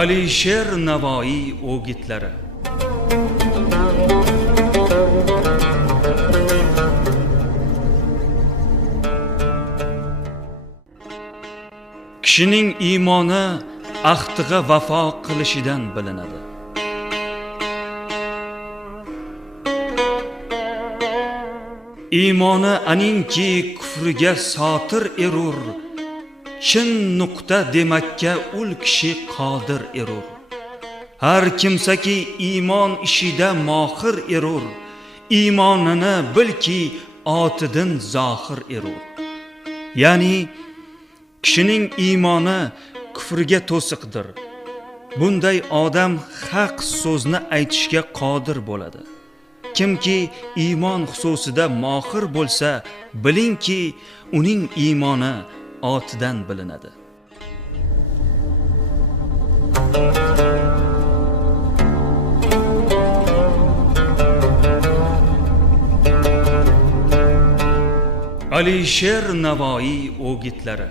Alisher Navoiy o'gitlari. Kishining iymoni ahdiga vafo qilishidan bilinadi. Iymoni aninki kufriga sotir erur, chin nuqta demakka ul kishi qodir erur. Har kimsaki iymon ishida mohir erur, iymonini bilki otidan zohir erur. Ya'ni kishining iymoni kufrga to'siqdir. Bunday odam haq so'zni aytishga qodir bo'ladi. Kimki iymon xususida mohir bo'lsa, bilingki uning iymoni otidan bilinadi. Alisher Navoiy o'gitlari.